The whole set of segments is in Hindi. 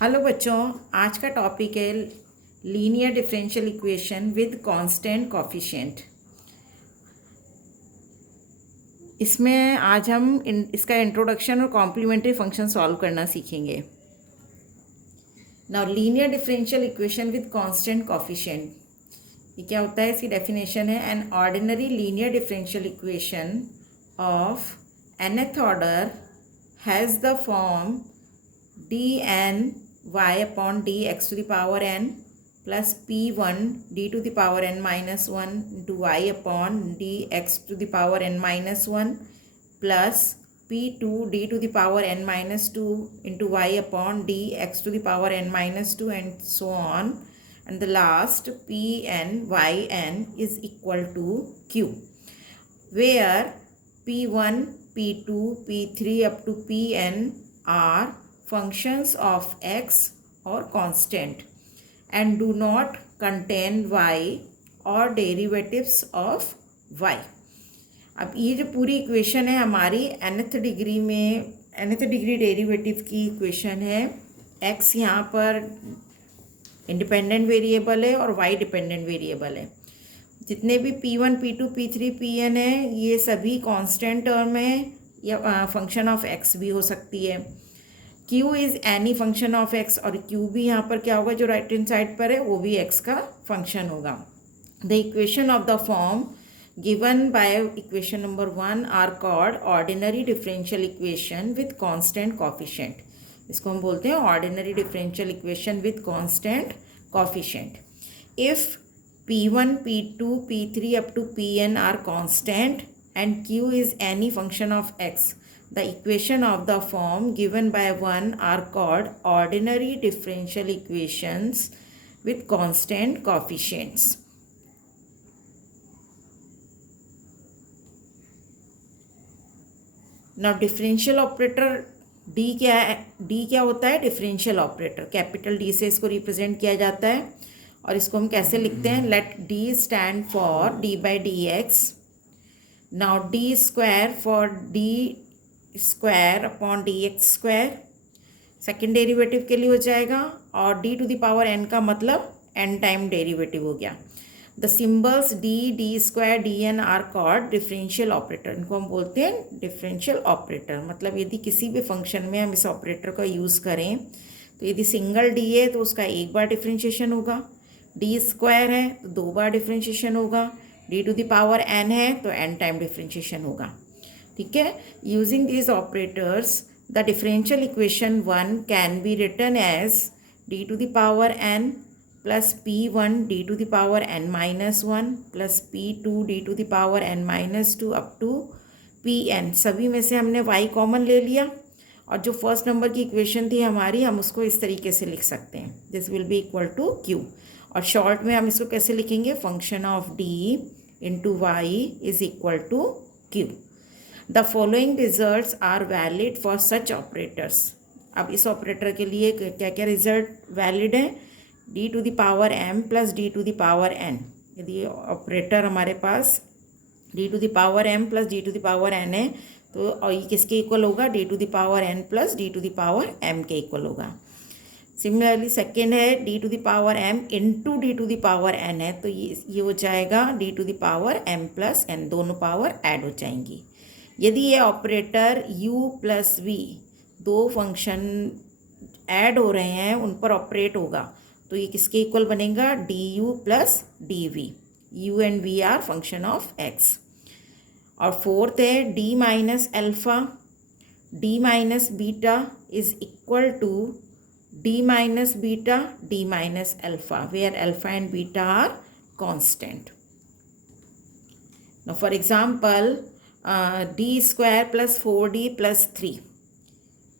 हेलो बच्चों, आज का टॉपिक है linear differential equation with constant coefficient. इसमें आज हम इसका इंट्रोडक्शन और कॉम्प्लीमेंट्री फंक्शन सॉल्व करना सीखेंगे। Now linear differential equation with constant coefficient, ये क्या होता है? इसकी डेफिनेशन है an ordinary linear differential equation of nth order has the form dn y upon dx to the power n plus p1 d to the power n minus 1 into y upon dx to the power n minus 1 plus p2 d to the power n minus 2 into y upon dx to the power n minus 2 and so on, and the last pn yn is equal to q, where p1 p2 p3 up to pn are functions of x or constant and do not contain y or derivatives of y। अब ये जो पूरी इक्वेशन है हमारी nth डिग्री डेरिवेटिव की इक्वेशन है। x यहाँ पर इंडिपेंडेंट वेरिएबल है और y डिपेंडेंट वेरिएबल है। जितने भी p1 p2 p3 pn है ये सभी कांस्टेंट टर्म है या फंक्शन ऑफ x भी हो सकती है। q is any function of x और q भी यहाँ पर क्या होगा, जो राइट हैंड साइड पर है वो भी x का फंक्शन होगा। The equation of the form given by equation number 1 are called ordinary differential equation with constant coefficient. इसको हम बोलते हैं ordinary differential equation with constant coefficient. If p1 p2 p3 up to pn are constant and q is any function of x, the equation of the form given by 1 are called ordinary differential equations with constant coefficients. Now differential operator d क्या है? d क्या होता है? डिफरेंशियल ऑपरेटर, कैपिटल d से इसको रिप्रेजेंट किया जाता है और इसको हम कैसे लिखते हैं? Let d stand for d by dx। Now d square for d square upon d x square second derivative के लिए हो जाएगा, और d to the power n का मतलब एन टाइम डेरिवेटिव हो गया। The symbols d d square d n are called differential operator. इनको हम बोलते हैं डिफरेंशियल ऑपरेटर। मतलब यदि किसी भी फंक्शन में हम इस ऑपरेटर का यूज़ करें तो यदि सिंगल डी है तो उसका एक बार डिफरेंशिएशन होगा, डी स्क्वायर है तो दो बार डिफरेंशिएशन होगा, d to the power n है तो एन टाइम डिफरेंशिएशन होगा। ठीक है, using these operators the differential equation 1 can be written as d to the power n plus p1 d to the power n minus 1 plus p2 d to the power n minus 2 up to pn। सभी में से हमने y कॉमन ले लिया और जो फर्स्ट नंबर की इक्वेशन थी हमारी, हम उसको इस तरीके से लिख सकते हैं, this will be equal to q। और शॉर्ट में हम इसको कैसे लिखेंगे? Function of d into Y is equal to q। The following results are valid for such operators. अब इस ऑपरेटर के लिए क्या क्या रिजल्ट वैलिड है? D to the power m plus D to the power n। यदि ऑपरेटर हमारे पास D to the power m plus D to the power n है तो और ये किसके इक्वल होगा? D to the power n plus D to the power m के इक्वल होगा। सिमिलरली सेकेंड है D to the power m into d to the power n है तो ये हो जाएगा d to the power m plus n, दोनों पावर ऐड हो जाएंगी। यदि ये ऑपरेटर u प्लस v दो फंक्शन ऐड हो रहे हैं उन पर ऑपरेट होगा तो ये किसके इक्वल बनेगा? D u plus d v. U and v are function of x। और फोर्थ है d minus alpha d minus beta is equal to d minus beta d minus alpha, where alpha and beta are constant. Now for example d square plus 4d plus 3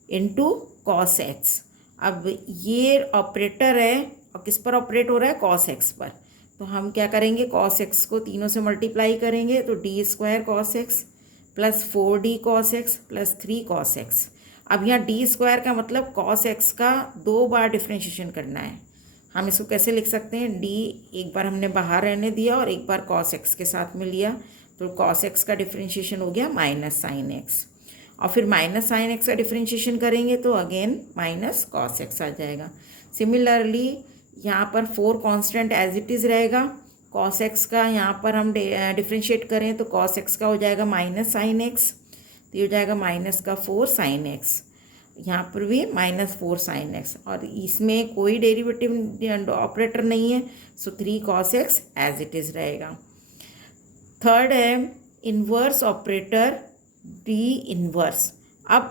into cos x. अब ये ऑपरेटर है और किस पर ऑपरेट हो रहा है? कॉस एक्स पर। तो हम क्या करेंगे? कॉस एक्स को तीनों से मल्टीप्लाई करेंगे तो D square cos x plus 4d cos x plus 3 cos x. अब यहाँ डी स्क्वायर का मतलब कॉस एक्स का दो बार डिफ्रेंशिएशन करना है। हम इसको कैसे लिख सकते हैं? डी एक बार हमने बाहर रहने दिया और एक बार कॉस एक्स के साथ में लिया तो कॉस एक्स का डिफ्रेंशिएशन हो गया माइनस साइन एक्स। और फिर माइनस साइन एक्स का डिफ्रेंशिएशन करेंगे तो अगेन माइनस कॉस एक्स आ जाएगा। सिमिलरली यहाँ पर 4 कांस्टेंट एज इट इज़ रहेगा। कॉस एक्स का यहाँ पर हम डिफ्रेंशिएट करें तो कॉस एक्स का हो जाएगा माइनस साइन एक्स, तो ये हो जाएगा माइनस का 4 साइन एक्स, यहाँ पर भी -4 साइन एक्स, और इसमें कोई डेरिवेटिव ऑपरेटर नहीं है, so 3 cos x as it is रहेगा। थर्ड है इन्वर्स ऑपरेटर डी इन्वर्स। अब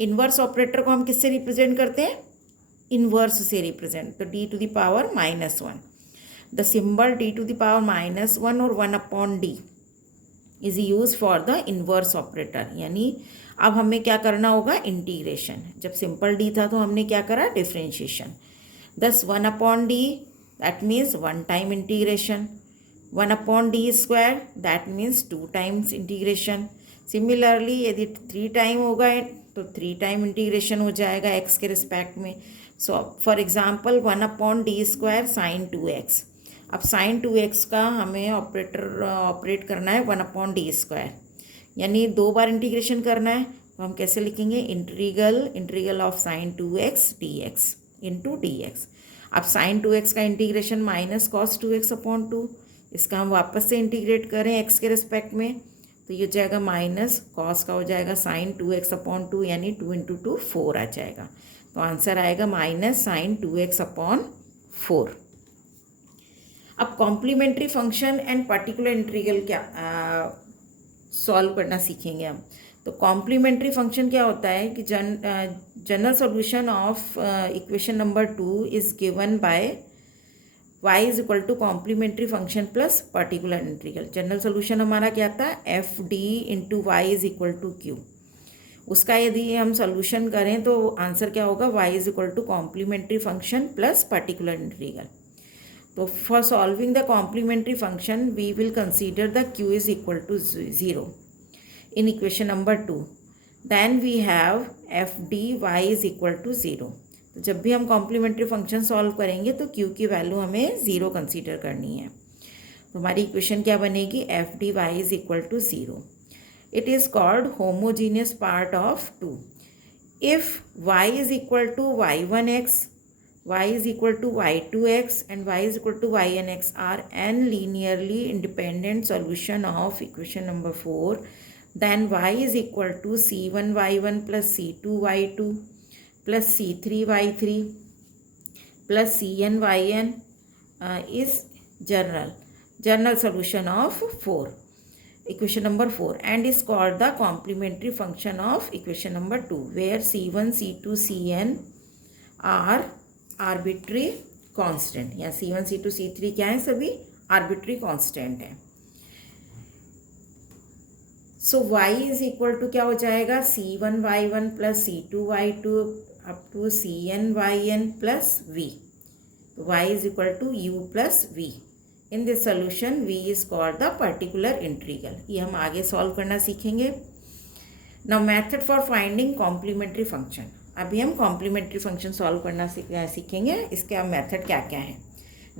इन्वर्स ऑपरेटर को हम किससे रिप्रेजेंट करते हैं? इन्वर्स से रिप्रेजेंट, तो d to the power -1। The symbol d to the power -1 और 1/d is use for the inverse operator. यानी अब हमें क्या करना होगा? इंटीग्रेशन। जब सिंपल डी था तो हमने क्या करा? डिफ्रेंशिएशन। दस 1/d that means 1 time integration, 1/d² that means 2 times integration. Similarly यदि 3 टाइम होगा तो 3 टाइम इंटीग्रेशन हो जाएगा एक्स के रिस्पेक्ट में। So for example 1/d² sine 2x। अब साइन 2x का हमें ऑपरेट करना है 1/d², यानी 2 बार इंटीग्रेशन करना है, तो हम कैसे लिखेंगे? Integral of sine 2x dx into dx। अब साइन 2x का इंटीग्रेशन माइनस कॉस 2x/2, इसका हम वापस से इंटीग्रेट करें x के रिस्पेक्ट में, तो ये हो जाएगा माइनस कॉस का हो जाएगा साइन 2x/2, यानी 2 × 2 4 आ जाएगा। तो आंसर आएगा माइनस साइन 2x/4। अब complementary function and particular integral क्या सॉल्व करना सीखेंगे हम। तो कॉम्प्लीमेंट्री फंक्शन क्या होता है कि general solution of equation number 2 is given by y is equal to complementary function plus particular integral. General solution हमारा क्या था? F d into Y is equal to q. उसका यदि हम सॉल्यूशन करें तो आंसर क्या होगा? y is equal to complementary function plus particular integral. तो for solving the complementary function we will consider the q is equal to 0 in equation number 2, then we have f d y is equal to 0। तो जब भी हम कॉम्प्लीमेंट्री फंक्शन सॉल्व करेंगे तो q की वैल्यू हमें 0 कंसीडर करनी है। तो हमारी इक्वेशन क्या बनेगी? f d y is equal to 0। It is called homogeneous part of 2। If y is equal to y1x, y is equal to y2x and y is equal to ynx are n linearly independent solution of equation number 4, then y is equal to c1y1 plus c2y2 plus c3y3 plus cnyn is general solution of 4 equation number 4 and is called the complementary function of equation number 2, where c1 c2 cn are arbitrary constant। या c1 c2 c3 क्या है? सभी arbitrary constant है। So y is equal to क्या हो जाएगा? c1y1 plus c2y2 up to cnyn plus v। y is equal to u plus v। In this solution v is called the particular integral. ये हम आगे सॉल्व करना सीखेंगे। Now method for finding complementary function. अभी हम कॉम्प्लीमेंट्री फंक्शन सॉल्व करना सीखेंगे। इसके मेथड क्या क्या है?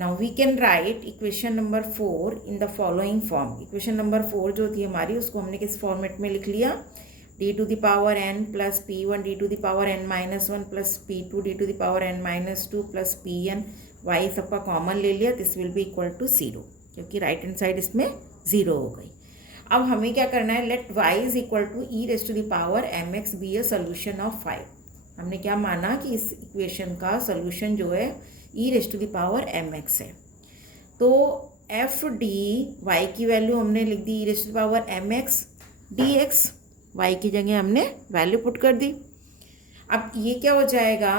Now we can write equation number 4 in the following form। Equation number 4 जो थी हमारी उसको हमने किस फॉर्मेट में लिख लिया? d to the power n plus p1 d to the power n -1 plus p2 d to the power n -2 plus pn। y सबका कॉमन ले लिया, this will be equal to 0, क्योंकि राइट हैंड साइड इसमें 0 हो गई। अब हमें क्या करना है? Let y is equal to e raise to the power mx be a solution of 5। हमने क्या माना कि इस इक्वेशन का सोल्यूशन जो है e raise to the power mx है। तो एफ डी वाई की वैल्यू हमने लिख दी e raise to the power mx dx। y की जगह हमने वैल्यू पुट कर दी। अब ये क्या हो जाएगा?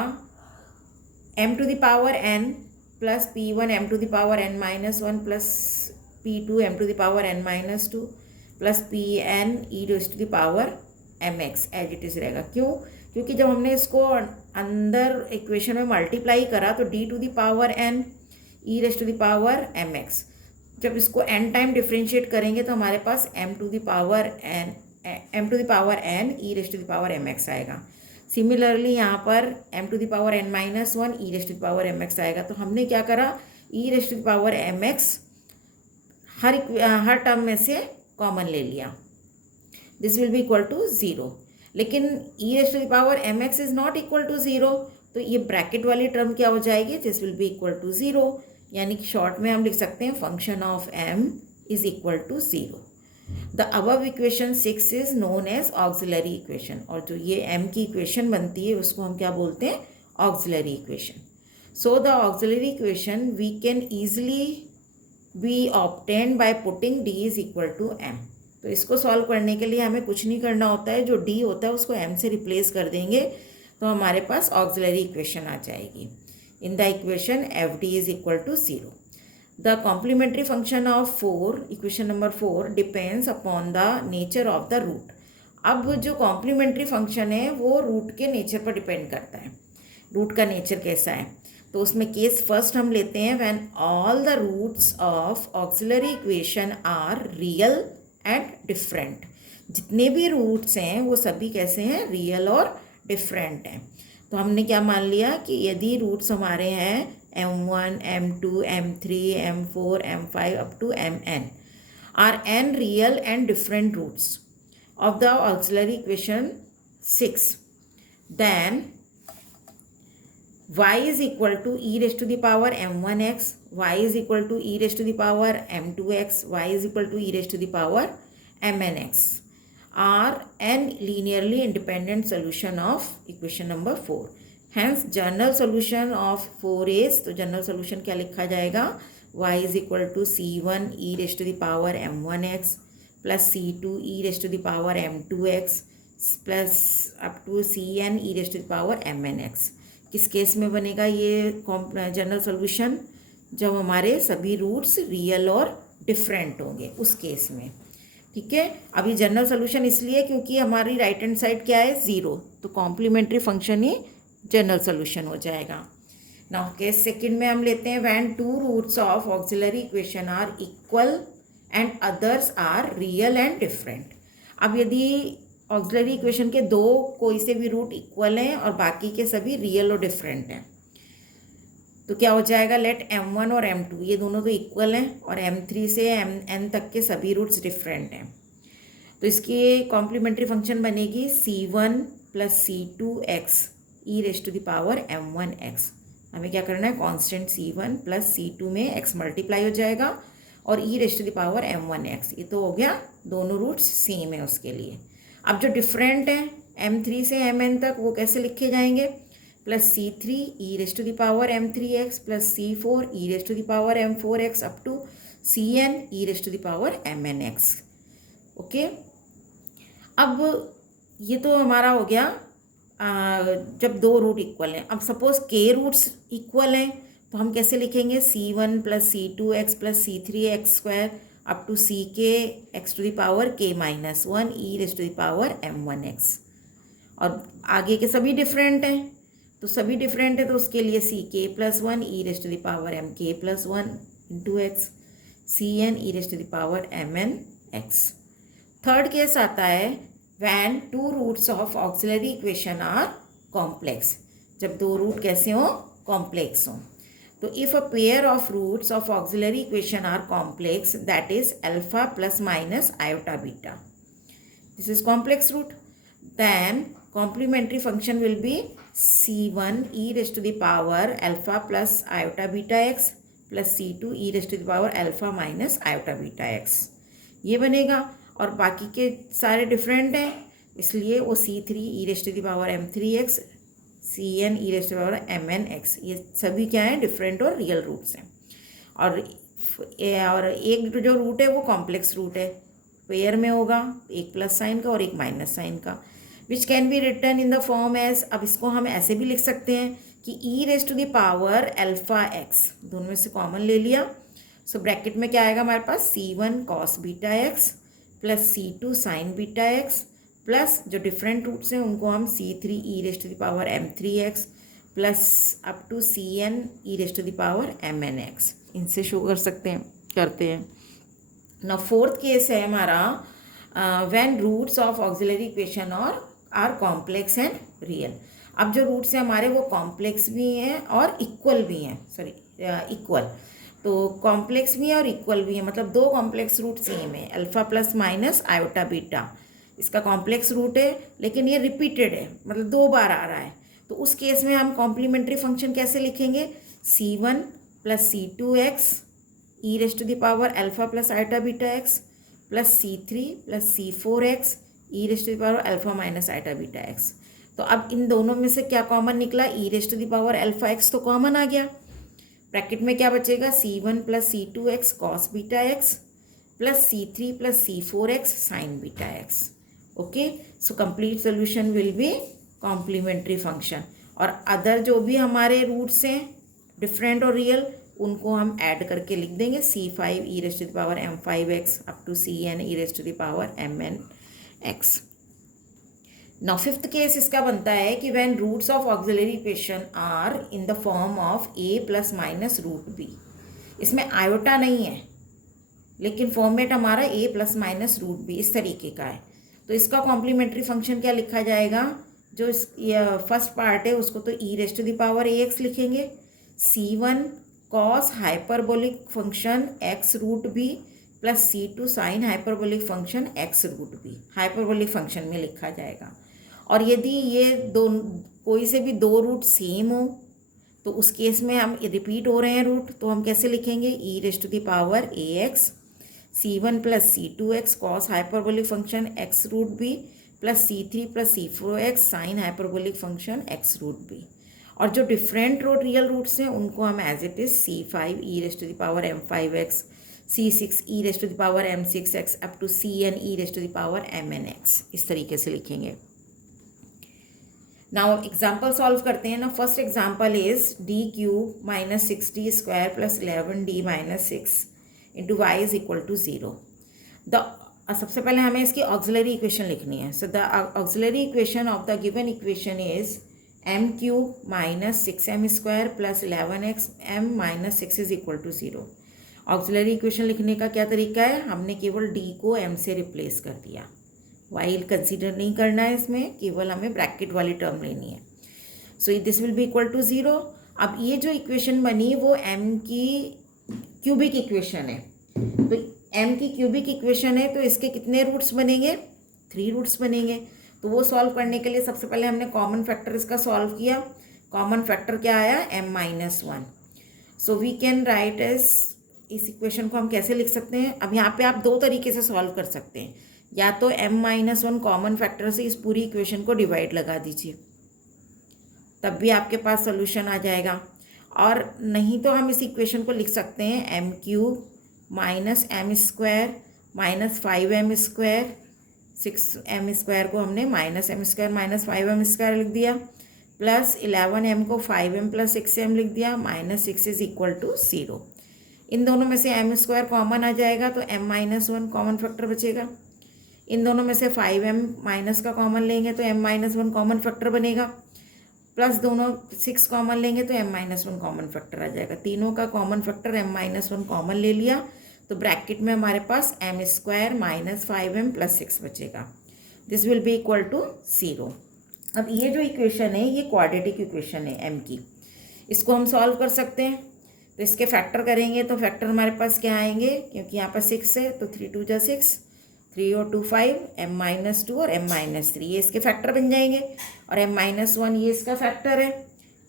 m to the power n plus p1 m to the power n -1 plus p2 m to the power n -2 plus pn e raise to the power mx as it is रहेगा। क्यों? क्योंकि जब हमने इसको अंदर इक्वेशन में मल्टीप्लाई करा तो d to the power n e raise to the power mx, जब इसको n टाइम डिफ्रेंशिएट करेंगे तो हमारे पास m to the power n e raise to the power mx आएगा। सिमिलरली यहाँ पर m to the power n -1 e raise to the power mx आएगा। तो हमने क्या करा? e raise to the power mx हर टर्म में से कॉमन ले लिया, this will be equal to 0। लेकिन e raised to the power M X is not equal to zero, तो ये ब्रैकेट वाली टर्म क्या हो जाएगी, this will be equal to zero, यानी कि शॉर्ट में हम लिख सकते हैं function of M is equal to zero. The above equation 6 is known as auxiliary equation, और जो ये m की इक्वेशन बनती है उसको हम क्या बोलते हैं, auxiliary equation. So the auxiliary equation we can easily be obtained by putting d is equal to m। तो इसको सॉल्व करने के लिए हमें कुछ नहीं करना होता है, जो d होता है उसको m से रिप्लेस कर देंगे तो हमारे पास ऑक्सिलरी इक्वेशन आ जाएगी। In the equation F D is equal to zero. The complementary function of 4, equation number 4 depends upon the nature of the root। अब जो कॉम्प्लीमेंट्री फंक्शन है वो रूट के नेचर पर डिपेंड करता है, रूट का नेचर कैसा है। तो उसमें केस फर्स्ट हम लेते हैं when all the roots of auxiliary equation are real and different. जितने भी रूट्स हैं वो सभी कैसे हैं, रियल और डिफरेंट हैं। तो हमने क्या मान लिया कि यदि रूट्स हमारे हैं m1, m2, m3, m4, m5 up to mn are n real and different roots of the auxiliary equation 6, then y is equal to e raised to the power m1x, y is equal to e raised to the power m2x, y is equal to e raised to the power mnx are n linearly independent solution of equation number 4। Hence general solution of 4a, तो जनरल सोल्यूशन क्या लिखा जाएगा, y is equal to c1 e raised to the power m1x plus c2 e raised to the power m2x plus up to cn e raised to the power mnx। किस केस में बनेगा ये जनरल सोल्यूशन, जब हमारे सभी रूट्स रियल और डिफरेंट होंगे उस केस में। ठीक है, अब ये जनरल सोल्यूशन इसलिए क्योंकि हमारी राइट हैंड साइड क्या है, ज़ीरो, तो कॉम्प्लीमेंट्री फंक्शन ही जनरल सोल्यूशन हो जाएगा। नाउ केस सेकंड में हम लेते हैं when two roots of auxiliary equation are equal and others are real and different. अब यदि ऑक्सिलरी इक्वेशन के दो कोई से भी रूट इक्वल हैं और बाकी के सभी रियल और डिफरेंट हैं, तो क्या हो जाएगा, लेट m1 और m2 ये दोनों तो इक्वल हैं और m3 से mn तक के सभी रूट्स डिफरेंट हैं, तो इसकी कॉम्प्लीमेंट्री फंक्शन बनेगी c1 plus c2x e raised to the power m1x। हमें क्या करना है, कांस्टेंट c1 प्लस c2 में x मल्टीप्लाई हो जाएगा और e raised to the power m1x। ये तो हो गया, दोनों रूट्स सेम है उसके लिए। अब जो डिफरेंट हैं m3 से mn तक वो कैसे लिखे जाएंगे, plus c3 e raised to the power m3x plus c4 e raised to the power m4x up to cn e raised to the power mnx। Okay, अब ये तो हमारा हो गया जब दो रूट इक्वल हैं। अब सपोज के रूट्स इक्वल हैं तो हम कैसे लिखेंगे, c1 plus c2x plus c3x square up to ck x to the power k minus 1 e raised to the power m1x। और आगे के सभी डिफरेंट हैं, तो सभी डिफरेंट है तो उसके लिए ck plus 1 e raised to the power mk plus 1 into x cn e raised to the power mnx। Third case आता है when two roots of auxiliary equation are complex, जब दो रूट कैसे हो, कॉम्प्लेक्स हो। तो if a pair of roots of auxiliary equation are complex, that is alpha plus minus iota beta, this is complex root, then complementary function will be c1 e raised to the power alpha plus iota beta x plus c2 e raised to the power alpha minus iota beta x, ये बनेगा। और बाकी के सारे डिफरेंट हैं इसलिए वो c3 e raised to the power m3x cn e raised to the power mnx, ये सभी क्या हैं, डिफरेंट और रियल रूट्स हैं। और एक जो रूट है वो कॉम्प्लेक्स रूट है, पेयर में होगा, एक प्लस साइन का और एक माइनस साइन का, which can be written in the form as, अब इसको हम ऐसे भी लिख सकते हैं कि e raised to the power alpha x, दोनों में से कॉमन ले लिया, सो ब्रैकेट में क्या आएगा हमारे पास, c1 cos beta x plus c2 sine beta x plus जो डिफरेंट रूट्स हैं उनको हम c3 e raised to the power m3x plus up to cn e raised to the power mnx, इनसे शो कर सकते हैं, करते हैं। ना फोर्थ केस है हमारा when roots of auxiliary equation और आर कॉम्प्लेक्स एंड रियल। अब जो रूट्स हैं हमारे वो कॉम्प्लेक्स भी हैं और इक्वल भी हैं, इक्वल, तो कॉम्प्लेक्स भी है और इक्वल भी है, मतलब दो कॉम्प्लेक्स रूट सेम है, alpha plus minus iota beta, इसका कॉम्प्लेक्स रूट है लेकिन ये रिपीटेड है, मतलब 2 बार आ रहा है। तो उस केस में हम कॉम्प्लीमेंट्री फंक्शन कैसे लिखेंगे, c1 plus c2x e raised to the power alpha plus iota beta x plus c3 plus c4x e raised to the power alpha minus iota beta x. तो अब इन दोनों में से क्या कॉमन निकला, e raised to the power alpha x तो कॉमन आ गया। ब्रैकेट में क्या बचेगा, c1 plus c2x cos beta x plus c3 plus c4x sine beta x. Okay, so complete solution will be complementary function. और अदर जो भी हमारे रूट्स हैं डिफरेंट और रियल, उनको हम ऐड करके लिख देंगे c5 e raised to the power m5x up to cn e raised to the power mnx। Now fifth case इसका बनता है कि when roots of auxiliary equation are in the form of a plus minus root b। इसमें आयोटा नहीं है लेकिन फॉर्मेट हमारा a plus minus root b इस तरीके का है। तो इसका कॉम्प्लीमेंट्री फंक्शन क्या लिखा जाएगा, जो इस फर्स्ट पार्ट है उसको तो e raised to the power ax लिखेंगे, c1 cos hyperbolic function x root b plus c2 sine hyperbolic function x root b hyperbolic function में लिखा जाएगा। और यदि ये दो कोई से भी दो रूट सेम हो तो उस केस में हम रिपीट हो रहे हैं रूट, तो हम कैसे लिखेंगे, e raised to the power ax c1 plus c2x cos hyperbolic function x root b plus c3 plus c4x sine hyperbolic function x root b। और जो डिफरेंट रूट रियल रूट्स हैं उनको हम as it is c5 e raised to the power m5x c6 e raised to the power m6x up to cn e raised to the power mnx इस तरीके से लिखेंगे। नाउ एग्जाम्पल सॉल्व करते हैं ना। First example is D cube minus 6d square plus 11d minus 6 into Y is equal to 0। सबसे पहले हमें इसकी ऑक्सिलरी इक्वेशन लिखनी है। So the auxiliary equation of the given equation is m cube minus 6m square plus 11xm minus 6 is equal to 0। Auxiliary equation लिखने का क्या तरीका है, हमने केवल d को m से रिप्लेस कर दिया, वाइल कंसीडर नहीं करना है इसमें, केवल हमें ब्रैकेट वाली टर्म लेनी है। So this will be equal to 0। अब ये जो इक्वेशन बनी वो m की क्यूबिक इक्वेशन है, तो m की क्यूबिक इक्वेशन है तो इसके कितने रूट्स बनेंगे, 3 रूट्स बनेंगे। तो वो सॉल्व करने के लिए सबसे पहले हमने कॉमन फैक्टर इसका सॉल्व किया। कॉमन फैक्टर क्या आया, m-1। So we can write as, इस इक्वेशन को हम कैसे लिख सकते हैं, अब यहाँ पे आप 2 तरीके से सॉल्व कर सकते हैं। या तो m-1 कॉमन फैक्टर से इस पूरी इक्वेशन को डिवाइड लगा दीजिए, तब भी आपके पास सोल्यूशन आ जाएगा। और नहीं तो हम इस इक्वेशन को लिख सकते हैं m cube minus m square minus 5m square, 6m square को हमने minus m square minus 5m square लिख दिया, प्लस 11m को 5m प्लस 6m लिख दिया, माइनस 6 इज इक्वल टू 0। इन दोनों में से m स्क्वायर कॉमन आ जाएगा तो m-1 कॉमन फैक्टर बचेगा। इन दोनों में से 5m माइनस का कॉमन लेंगे तो m-1 कॉमन फैक्टर बनेगा, प्लस दोनों 6 कॉमन लेंगे तो m-1 कॉमन फैक्टर आ जाएगा। तीनों का कॉमन फैक्टर m-1 कॉमन ले लिया तो ब्रैकेट में हमारे पास m square minus 5m plus 6 बचेगा। This will be equal to 0। अब ये जो इक्वेशन है ये क्वाड्रेटिक इक्वेशन है m की, इसको हम सॉल्व कर सकते हैं। तो इसके फैक्टर करेंगे तो फैक्टर हमारे पास क्या आएंगे, क्योंकि यहाँ पर 6 है तो 3 2 जा 6, 3 और 2 5, m-2 और m-3 ये इसके फैक्टर बन जाएंगे, और m-1 ये इसका फैक्टर है।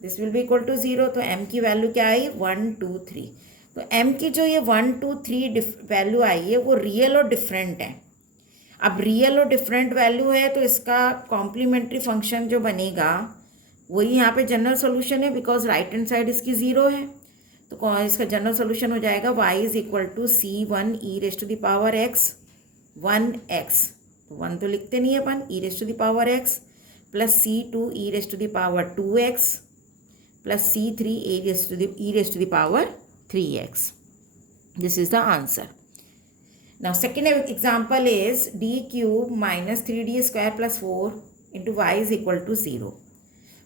This will be equal to 0। तो m की वैल्यू क्या आई, 1 2 3। तो m की जो ये 1 2 3 वैल्यू आई है वो रियल और डिफरेंट है। अब रियल और डिफरेंट वैल्यू है तो इसका कॉम्प्लीमेंट्री फंक्शन जो बनेगा वही यहाँ पे जनरल सोल्यूशन है, बिकॉज राइट हैंड साइड इसकी 0 है। तो इसका जनरल सोल्यूशन हो जाएगा y is equal to c1 e raised to the power x 1x, तो 1 तो लिखते नहीं है अपन, e raised to the power x plus c2 e raised to the power 2x plus c3 e raised to the power 3x। This is the answer. Now second example is d cube minus 3d square plus 4 into y is equal to 0.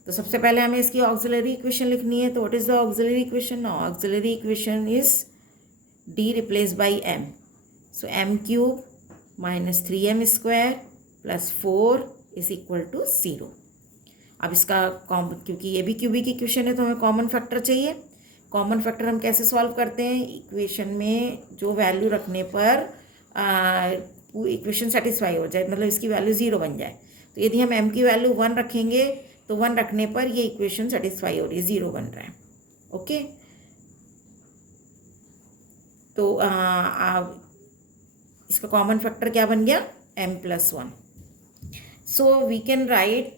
तो सबसे पहले हमें इसकी ऑक्सिलरी इक्वेशन लिखनी है। तो what is the auxiliary equation, auxiliary equation is d replace by m। So m cube minus 3m square plus 4 is equal to 0। अब इसका क्योंकि ये भी क्यूबिक इक्वेशन है तो हमें कॉमन फैक्टर चाहिए। कॉमन फैक्टर हम कैसे सॉल्व करते हैं, इक्वेशन में जो वैल्यू रखने पर इक्वेशन सेटिस्फाई हो जाए, मतलब इसकी वैल्यू 0 बन जाए। तो यदि हम m की वैल्यू 1 रखेंगे तो 1 रखने पर ये इक्वेशन सेटिस्फाई हो रही है, 0 बन रहा है। ओके, तो इसका कॉमन फैक्टर क्या बन गया, m+1। So we can write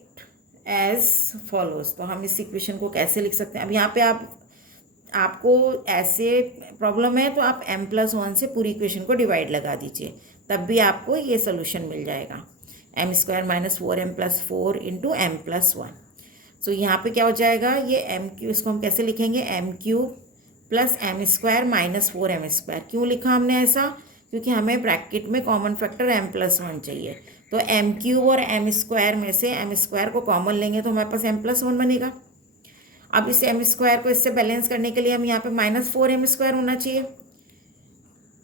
as follows. तो हम इस इक्वेशन को कैसे लिख सकते हैं? अब यहाँ पे आपको ऐसे प्रॉब्लम है तो आप m+1 से पूरी इक्वेशन को डिवाइड लगा दीजिए, तब भी आपको ये सोल्यूशन मिल जाएगा। m² - 4m+4 into m+1। सो यहाँ पे क्या हो जाएगा, ये m3, इसको हम कैसे लिखेंगे, m³ + m² - 4m²। क्यों लिखा हमने ऐसा? क्योंकि हमें ब्रैकेट में कॉमन फैक्टर m+1 चाहिए। तो m³ और m² में से m² को कॉमन लेंगे तो हमारे पास m+1 बनेगा। अब इस m² को इससे बैलेंस करने के लिए हम यहाँ पे -4m² होना चाहिए,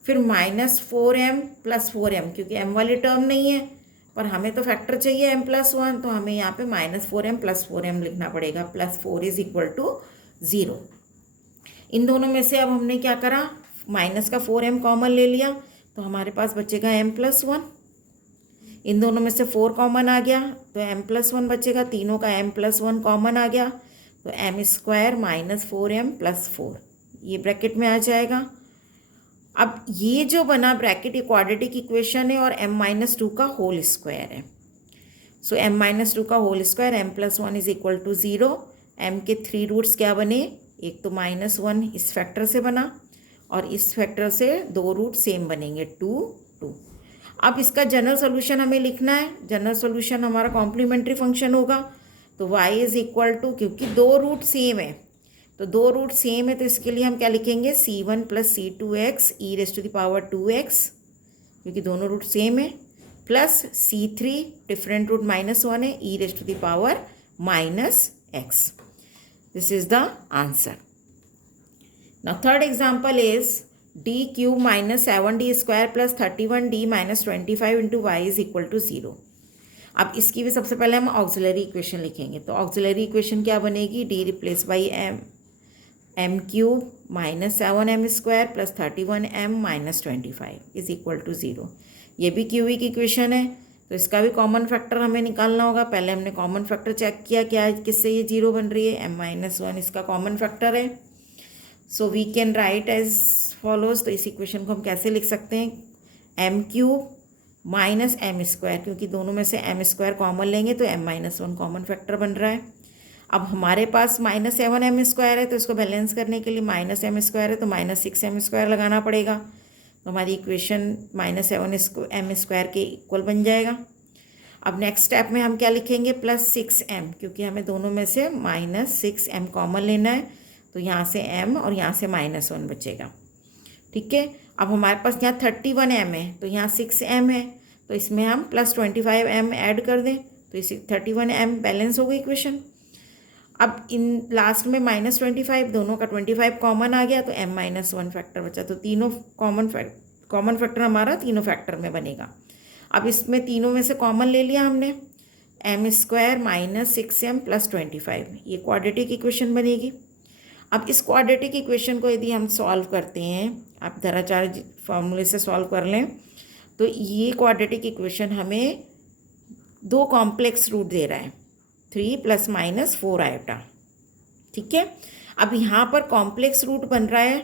फिर -4m + 4m, क्योंकि m वाली टर्म नहीं है पर हमें तो फैक्टर चाहिए m+1, तो हमें यहाँ पे -4m + 4m लिखना पड़ेगा, +4 = 0। इन दोनों में से अब हमने क्या करा, माइनस का 4m कॉमन ले लिया, तो हमारे पास बचेगा m+1। इन दोनों में से 4 कॉमन आ गया तो m+1 बचेगा, तीनों का m+1 कॉमन आ गया तो m² - 4m + 4 ये ब्रैकेट में आ जाएगा। अब ये जो बना ब्रैकेट, ये क्वाड्रेटिक इक्वेशन है और m-2 का होल स्क्वायर है। सो m-2 का होल स्क्वायर, m+1 = 0। m के 3 रूट्स क्या बने, एक तो -1 इस फैक्टर से बना और इस फैक्टर से 2 रूट सेम बनेंगे, 2, 2। अब इसका जनरल सोल्यूशन हमें लिखना है। जनरल सोल्यूशन हमारा कॉम्प्लीमेंट्री फंक्शन होगा, तो y = क्योंकि 2 रूट सेम है, तो 2 रूट सेम है तो इसके लिए हम क्या लिखेंगे, c1 + c2x e⁻²x, क्योंकि दोनों रूट सेम है, प्लस c3 डिफरेंट रूट -1 है e⁻−x। This is the answer. Now third example is d³ - 7d² + 31d - 25 into y = 0। अब इसकी भी सबसे पहले हम ऑक्सिलरी इक्वेशन लिखेंगे। तो ऑक्सिलरी इक्वेशन क्या बनेगी, d replace by m³ - 7m² + 31m - 25 = 0। ये भी क्यूबिक इक्वेशन है, तो इसका भी कॉमन फैक्टर हमें निकालना होगा। पहले हमने कॉमन फैक्टर चेक किया, क्या किससे ये 0 बन रही है, m-1 इसका कॉमन फैक्टर है। So we can write as follows. तो इस इक्वेशन को हम कैसे लिख सकते हैं, m³ - m², क्योंकि दोनों में से m² कॉमन लेंगे तो m-1 कॉमन फैक्टर बन रहा है। अब हमारे पास -7m² है, तो इसको बैलेंस करने के लिए -m² है तो -6m² लगाना पड़ेगा, तो हमारी इक्वेशन -7m² के इक्वल बन जाएगा। अब नेक्स्ट स्टेप में हम क्या लिखेंगे, +6m, क्योंकि हमें दोनों में से -6m कॉमन लेना है, तो यहाँ से m और यहाँ से -1 बचेगा। ठीक है, अब हमारे पास यहाँ 31m है तो यहाँ 6m है, तो इसमें हम +25m ऐड कर दें तो इसे 31m बैलेंस हो गई इक्वेशन। अब इन लास्ट में -25, दोनों का 25 कॉमन आ गया तो m-1 फैक्टर बचा, तो तीनों कॉमन फैक्टर हमारा तीनों फैक्टर में बनेगा। अब इसमें तीनों में से कॉमन ले लिया हमने, m² - 6m + 25, ये क्वाड्रेटिक इक्वेशन बनेगी। अब इस क्वाड्रेटिक इक्वेशन को यदि हम सॉल्व करते हैं, आप धराचार्य फॉर्मूले से सॉल्व कर लें, तो ये क्वाड्रेटिक इक्वेशन हमें 2 कॉम्प्लेक्स रूट दे रहा है, 3 ± 4 आयोटा। ठीक है, अब यहाँ पर कॉम्प्लेक्स रूट बन रहा है,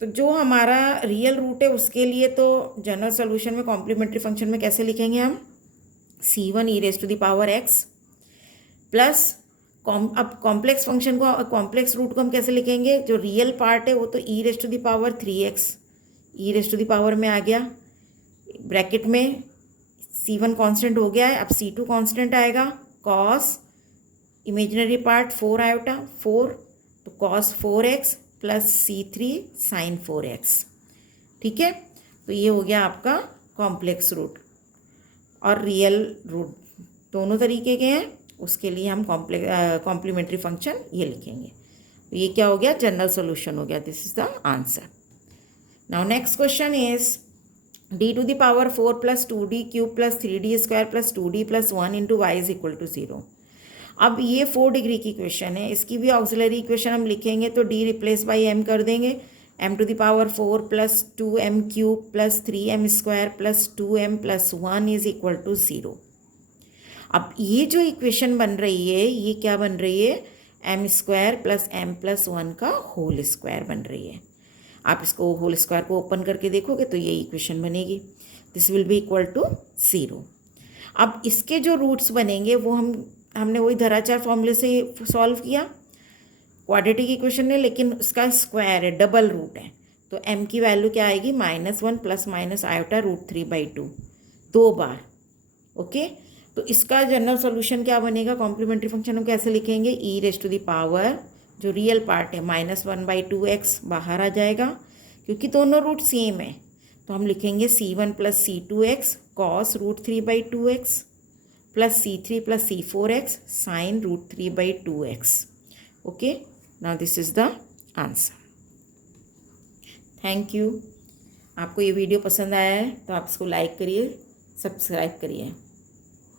तो जो हमारा रियल रूट है उसके लिए तो जनरल सोल्यूशन में कॉम्प्लीमेंट्री फंक्शन में कैसे लिखेंगे हम, c1 e⁻x प्लस अब कॉम्प्लेक्स फंक्शन को, कॉम्प्लेक्स रूट को हम कैसे लिखेंगे, जो रियल पार्ट है वो तो e⁻3x, e⁻ में आ गया, ब्रैकेट में c1 कांस्टेंट हो गया है, अब c2 कांस्टेंट आएगा, cos इमेजिनरी पार्ट 4 आयोटा 4, तो cos 4x plus c3 sin 4x। ठीक है, तो ये हो गया आपका कॉम्प्लेक्स रूट, और रियल रूट दोनों तरीके के हैं, उसके लिए हम कॉम्प्लीमेंट्री फंक्शन ये लिखेंगे। तो ये क्या हो गया, जनरल सोल्यूशन हो गया। This is the answer. Now next question is d⁴ + 2d³ + 3d² + 2d + 1 into y = 0। अब ये 4 डिग्री की इक्वेशन है, इसकी भी ऑक्सिलरी इक्वेशन हम लिखेंगे तो d रिप्लेस बाई m कर देंगे, m to the power 4 plus 2m cube plus 3m square plus 2m plus 1 is equal to 0। अब ये जो इक्वेशन बन रही है ये क्या बन रही है, m square plus m plus 1 का होल स्क्वायर बन रही है। आप इसको होल स्क्वायर को ओपन करके देखोगे तो ये इक्वेशन बनेगी, this will be equal to 0। अब इसके जो रूट्स बनेंगे वो हमने वही धराचार फॉर्मूले से सॉल्व किया, क्वाड्रेटिक इक्वेशन है लेकिन उसका स्क्वायर है, डबल रूट है, तो m की वैल्यू क्या आएगी -1 प्लस माइनस आयोटा √3/2 दो बार। ओके, तो इसका जनरल सॉल्यूशन क्या बनेगा, कॉम्प्लीमेंट्री फंक्शन हम कैसे लिखेंगे, e⁻⁴ जो रियल पार्ट है -1/2x बाहर आ जाएगा क्योंकि दोनों रूट सेम है, तो हम लिखेंगे c1 plus c2x cos √3/2x plus c3 plus c4x sin √3/2x। Okay, now this is the answer. Thank you. आपको ये वीडियो पसंद आया है तो आप इसको लाइक करिए, सब्सक्राइब करिए।